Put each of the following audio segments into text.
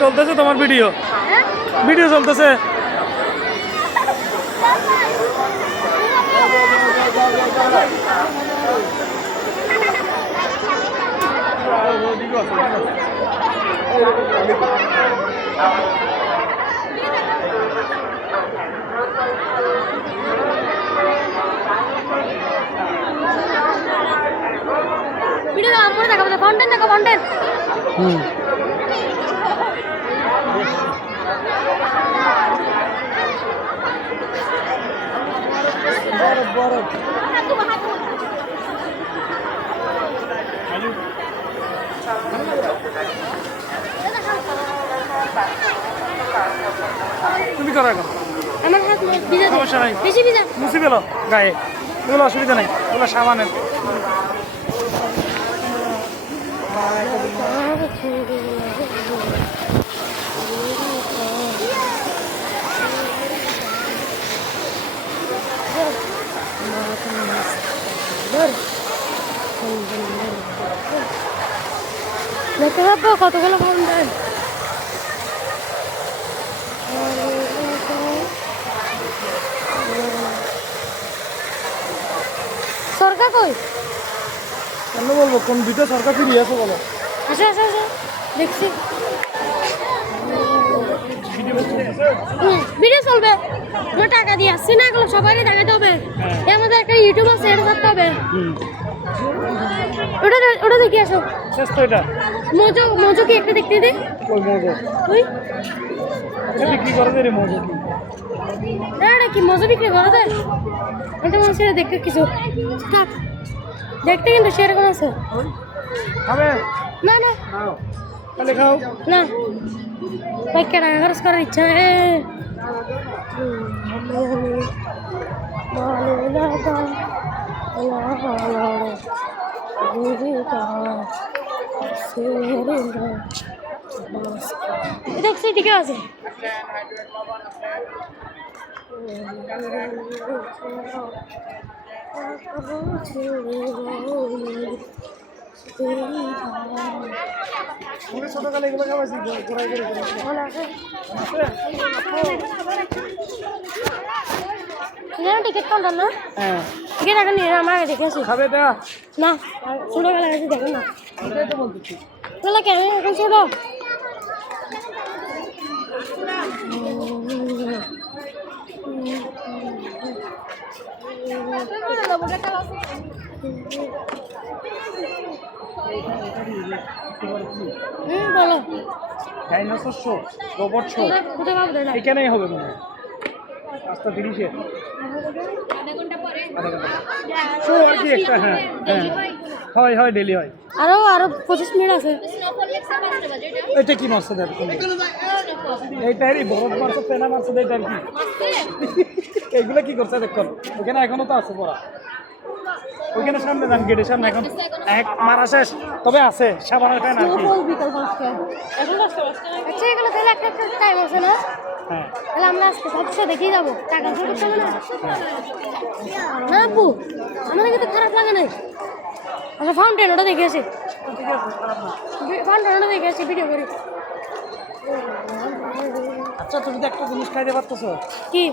চলতেছে তোমার video video চলতেছে ভিডিও আমরা দেখাবো কন্টেন্ট দেখো কন্টেন্ট তুমি করো এখন আমার হাত ভিজা সমস্যা নাই বেশি ভিজা মুছে গেল গায়ে এগুলো অসুবিধা নেই ওগুলো সামানের দেখতে পাবো কতগুলো ফাউন্টেন সরকার কই কেন বলবো কোন দুটো সরকার ফিরিয়ে আছে বলো আসো আসো আসো দেখছি ভিডিও চলবে আমরা টাকা দিয়ে আসছি না এগুলো সবাইকে দেখাতে হবে আমাদের একটা ইউটিউব আছে এটা করতে হবে ওটা ওটা দেখি আসো শেষ তো এটা মজো মজো কি একটা দেখতে দে ওই মজা ওই এটা বিক্রি করে দে রে মজা কি না কি মজা বিক্রি করে দেয় এটা মানুষেরা দেখতে কিছু থাক দেখতে কিন্তু সেরকম আছে খাবে না না নাও তাহলে খাও না বাইকে টাকা খরচ করার ইচ্ছা নেই দেখছি ঠিকই আছে ছোটকালে এগুলো খাওয়াইছি ঘোরাই করে টিকিট কাউন্টার না হ্যাঁ টিকিট এখন নিয়ে আমার আগে দেখেছি খাবে এটা না ছোটবেলা গেছি দেখো না এটাই তো বলতেছি বলে কেন এখন ছোট বলো ডাইনোসর শো রোবট শো কোথায় পাবো না এখানেই হবে মনে হয় 5:30 শো আর কি একটা হ্যাঁ হ্যাঁ হয় ডেলি হয় আরো 25 মিনিট আছে এটা কি মাছ দেখো এইটারই বরফ মাছ পেনা মাছ এইটার কি এগুলো কি করছে দেখুন ওখানে এখনো তো আছে পড়া ওইখানে সামনে যান গেটের সামনে এখন এক মারা শেষ তবে আছে সাবানের ফ্যান আর কি আচ্ছা এগুলো তাহলে একটা টাইম আছে না হ্যাঁ তাহলে আমরা আজকে সবচেয়ে দেখেই যাবো টাকা শুরু করতে হবে না না আপু আমাদের কিন্তু খারাপ লাগে নাই আচ্ছা ফাউন্টেন ওটা দেখে আসি ঠিক আছে খারাপ না ফাউন্টেন ওটা দেখে আসি ভিডিও করি আচ্ছা তুমি তো একটা জিনিস খাইতে পারতেছো কি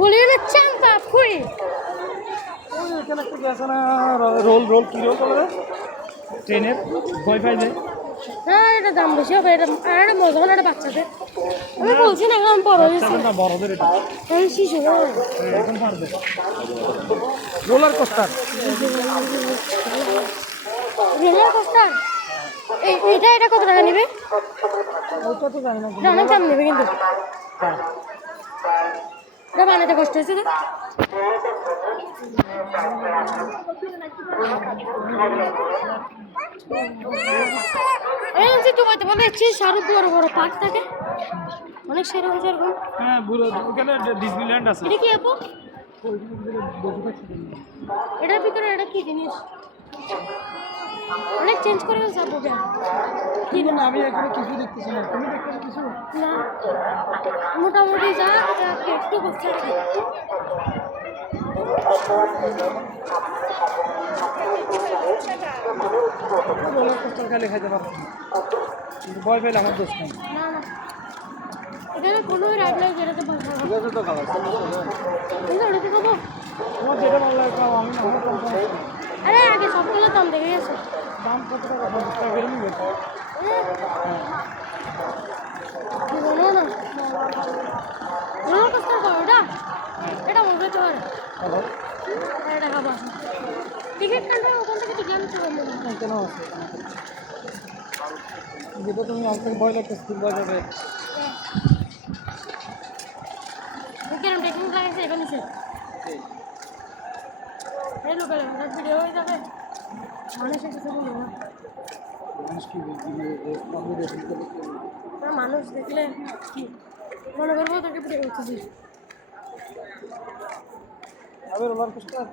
বলি না চাম্পা ফুই এখানে একটা গেছে না রোল রোল কি রোল বলে ট্রেনের ওয়াইফাই দেয় হ্যাঁ এটা দাম বেশি হবে এটা আর এটা মজা হবে না এটা বাচ্চাদের আমি বলছি না এখন বড় হয়েছে না বড়দের এটা আমি শিশু এখন পারবে রোলার কোস্টার রোলার কোস্টার এটা কত টাকা নেবে ওটা তো জানি না এটা অনেক দাম নেবে কিন্তু হ্যাঁ এটা বানাতে কষ্ট হয়েছে তো দুবাইতে বলে সারু বড় বড় পার্ক থাকে অনেক সারু হয়েছে এরকম হ্যাঁ বুড়ো ওখানে ডিজনিল্যান্ড আছে এটা কি আপু এটার ভিতরে এটা কি জিনিস অনেক চেঞ্জ করে ফেলছে আপু কি না আমি এখানে কিছু দেখতেছি না তুমি দেখতেছো কিছু না মোটামুটি যা একটু করছে আর কি রোলার কোস্টার খালি খাইতে পারবো কিন্তু ভয় পেলে আমার দোষ নেই। না না এখানে কোনো রাইড নাই যেটাতে ভয় পাবো। ঠিক আছে তো খাবার কিন্তু ওটাতে খাবো। তোমার যেটা ভালো লাগে খাও, আমি না আমার কম সমস্যা নেই। আরে আগে সবগুলোর দাম দেখে গেছো। দাম কত টাকা? 50 টাকা করে নিবে। না না রোলার কোস্টার খাবো ওটা, এটা মজা হতে পারে। হ্যালো, এটা খাবো। টিকিট কাউন্টার ওখান থেকে টিকিট আনতে পারবে না। কেন আছে? যেটা তুমি আমার থেকে ভয় লাগতেছে, তুমি ভয় পাবে। কেন টেকনিক লাগাইছে এখানে সে এই লোকাল ভিডিও হয়ে যাবে, মানুষের কাছে বলবো না। মানুষ কি বলবে? আমি রেডিং করে না মানুষ দেখলে কি মনে করবো তোকে ভিডিও করতেছি। আবার রোলার কোস্টার